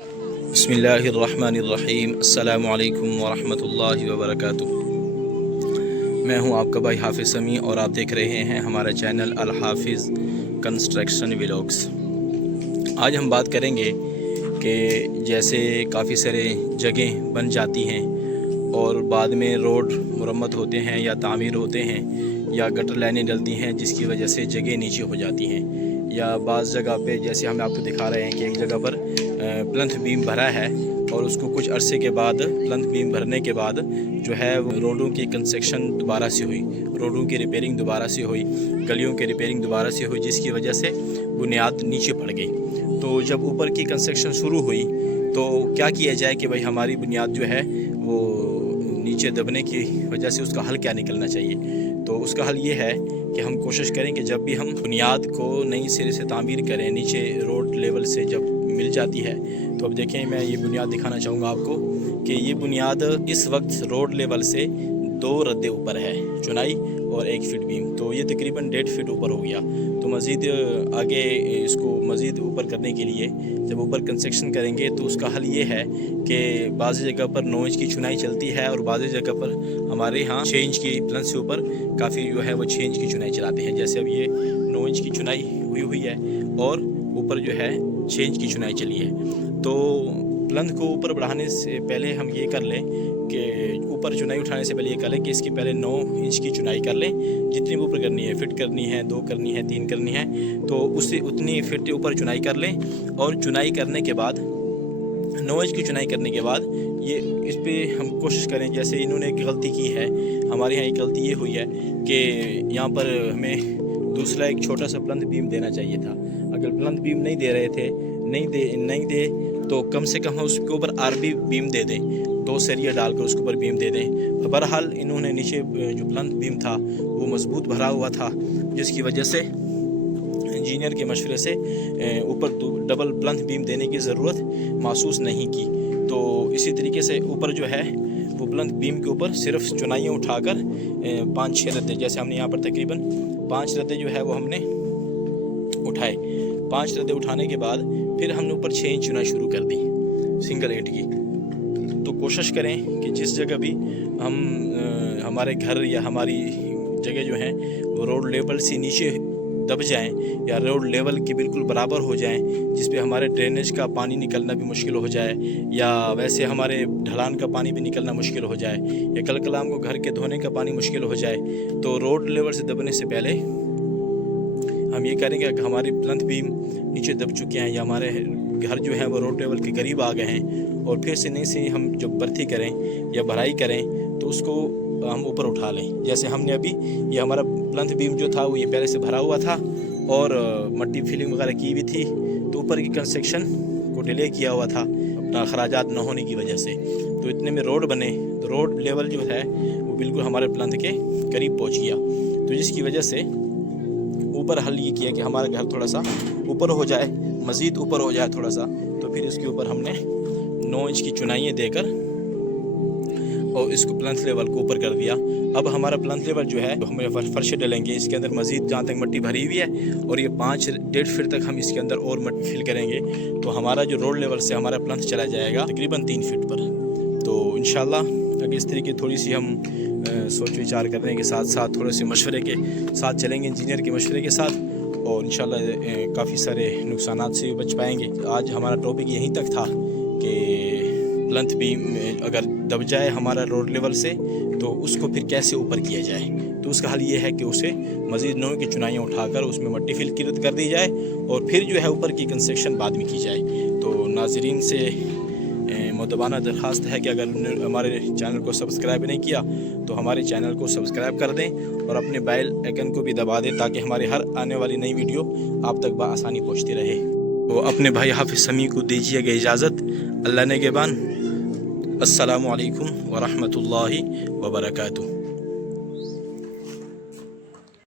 بسم اللہ الرحمن الرحیم، السلام علیکم ورحمۃ اللہ وبرکاتہ۔ میں ہوں آپ کا بھائی حافظ سمیع اور آپ دیکھ رہے ہیں ہمارا چینل الحافظ کنسٹرکشن ولاگس۔ آج ہم بات کریں گے کہ جیسے کافی سارے جگہیں بن جاتی ہیں اور بعد میں روڈ مرمت ہوتے ہیں یا تعمیر ہوتے ہیں یا گٹر لائنیں ڈلتی ہیں جس کی وجہ سے جگہ نیچے ہو جاتی ہیں، یا بعض جگہ پہ جیسے ہم آپ کو دکھا رہے ہیں کہ ایک جگہ پر پلنتھ بیم بھرا ہے اور اس کو کچھ عرصے کے بعد پلنتھ بیم بھرنے کے بعد جو ہے وہ روڈوں کی کنسٹرکشن دوبارہ سے ہوئی، روڈوں کی ریپیرنگ دوبارہ سے ہوئی، گلیوں کی ریپیرنگ دوبارہ سے ہوئی، جس کی وجہ سے بنیاد نیچے پڑ گئی۔ تو جب اوپر کی کنسٹرکشن شروع ہوئی تو کیا کیا جائے کہ بھائی ہماری بنیاد جو ہے وہ نیچے دبنے کی وجہ سے اس کا حل کیا نکلنا چاہیے؟ تو اس کا حل یہ ہے کہ ہم کوشش کریں کہ جب بھی ہم بنیاد کو نئی سرے سے تعمیر کریں، نیچے روڈ لیول سے جب مل جاتی ہے، تو اب دیکھیں میں یہ بنیاد دکھانا چاہوں گا آپ کو کہ یہ بنیاد اس وقت روڈ لیول سے 2 ردے اوپر ہے، چنائی اور 1 فٹ بیم، تو یہ تقریباً 1.5 فٹ اوپر ہو گیا۔ تو مزید آگے اس کو مزید اوپر کرنے کے لیے جب اوپر کنسٹرکشن کریں گے تو اس کا حل یہ ہے کہ بعض جگہ پر 9 انچ کی چنائی چلتی ہے اور بعض جگہ پر ہمارے ہاں 6 انچ کی پلنتھ سے اوپر کافی جو ہے وہ 6 انچ کی چنائی چلاتے ہیں۔ جیسے اب یہ 9 انچ کی چنائی ہوئی ہے اور اوپر جو ہے 6 انچ کی چنائی چلی ہے۔ تو پلنتھ کو اوپر بڑھانے سے پہلے ہم یہ کر لیں کہ اوپر چنائی اٹھانے سے پہلے یہ کر لیں کہ اس کی پہلے 9 انچ کی چنائی کر لیں، جتنی اوپر کرنی ہے، فٹ کرنی ہے، 2 کرنی ہے، 3 کرنی ہے، تو اس سے اتنی فٹ اوپر چنائی کر لیں۔ اور چنائی کرنے کے بعد 9 انچ کی چنائی کرنے کے بعد یہ اس پہ ہم کوشش کریں، جیسے انہوں نے ایک غلطی کی ہے، ہمارے یہاں ایک غلطی یہ ہوئی ہے کہ یہاں پر ہمیں دوسرا ایک چھوٹا سا پلنتھ بیم دینا چاہیے تھا۔ اگر پلنتھ بیم نہیں دے رہے تھے، نہیں دے تو کم سے کم اس کے اوپر آر بی بیم دے دیں، 2 سریہ ڈال کر اس کے اوپر بیم دے دیں۔ بہرحال انہوں نے نیچے جو پلنتھ بیم تھا وہ مضبوط بھرا ہوا تھا، جس کی وجہ سے انجینئر کے مشورے سے اوپر ڈبل پلنتھ بیم دینے کی ضرورت محسوس نہیں کی۔ تو اسی طریقے سے اوپر جو ہے وہ پلنتھ بیم کے اوپر صرف چنائیاں اٹھا کر 5-6 ردے، جیسے ہم نے یہاں پر تقریباً 5 ردے جو ہے وہ ہم نے اٹھائے۔ 5 ردے اٹھانے کے بعد پھر ہم نے اوپر 6 انچ چنائی شروع کر دی سنگل اینٹ کی۔ تو کوشش کریں کہ جس جگہ بھی ہمارے گھر یا ہماری جگہ جو ہیں وہ روڈ لیول سے نیچے دب جائیں یا روڈ لیول کے بالکل برابر ہو جائیں، جس پہ ہمارے ڈرینیج کا پانی نکلنا بھی مشکل ہو جائے یا ویسے ہمارے ڈھلان کا پانی بھی نکلنا مشکل ہو جائے یا کل کلام کو گھر کے دھونے کا پانی مشکل ہو جائے، تو روڈ لیول سے دبنے سے پہلے ہم یہ کریں کہ ہماری پلنتھ بیم نیچے دب چکے ہیں یا ہمارے گھر جو ہیں وہ روڈ لیول کے قریب آ گئے ہیں، اور پھر سے نہیں سے ہم جب برتھی کریں یا بھرائی کریں تو اس کو ہم اوپر اٹھا لیں۔ جیسے ہم نے ابھی یہ ہمارا پلنتھ بیم جو تھا وہ یہ پہلے سے بھرا ہوا تھا اور مٹی فلنگ وغیرہ کی بھی تھی، تو اوپر کی کنسٹرکشن کو ڈیلے کیا ہوا تھا اپنا اخراجات نہ ہونے کی وجہ سے، تو اتنے میں روڈ بنے، تو روڈ لیول جو ہے وہ بالکل ہمارے پلنتھ کے قریب پہنچ گیا، تو جس کی وجہ سے اوپر حل یہ کیا کہ ہمارا گھر تھوڑا سا اوپر ہو جائے، مزید اوپر ہو جائے تھوڑا سا، تو پھر اس کے اوپر ہم نے 9 انچ کی چنائیاں دے کر اور اس کو پلنتھ لیول کو اوپر کر دیا۔ اب ہمارا پلنتھ لیول جو ہے ہم فرش ڈلیں گے، اس کے اندر مزید جہاں تک مٹی بھری ہوئی ہے اور یہ 1.5 فٹ تک ہم اس کے اندر اور مٹی فل کریں گے، تو ہمارا جو روڈ لیول سے ہمارا پلنتھ چلا جائے گا تقریباً 3 فٹ پر۔ تو انشاءاللہ اگر اس طریقے تھوڑی سی ہم سوچ وچار کرنے کے ساتھ ساتھ تھوڑے سے مشورے کے ساتھ چلیں گے، انجینئر کے مشورے کے ساتھ، اور انشاءاللہ کافی سارے نقصانات سے بچ پائیں گے۔ آج ہمارا ٹاپک یہیں تک تھا کہ پلنتھ بیم اگر دب جائے ہمارا روڈ لیول سے تو اس کو پھر کیسے اوپر کیا جائے۔ تو اس کا حل یہ ہے کہ اسے مزید 9 کی چنائیاں اٹھا کر اس میں مٹی فل کر دی جائے اور پھر جو ہے اوپر کی کنسٹرکشن بعد میں کی جائے۔ تو ناظرین سے مؤدبانہ درخواست ہے کہ اگر ہمارے چینل کو سبسکرائب نہیں کیا تو ہمارے چینل کو سبسکرائب کر دیں اور اپنے بیل آئیکن کو بھی دبا دیں تاکہ ہماری ہر آنے والی نئی ویڈیو آپ تک بآسانی پہنچتی رہے۔ تو اپنے بھائی حافظ سمیع کو دیجیے گا اجازت، اللہ نگہبان، السلام علیکم ورحمۃ اللہ وبرکاتہ۔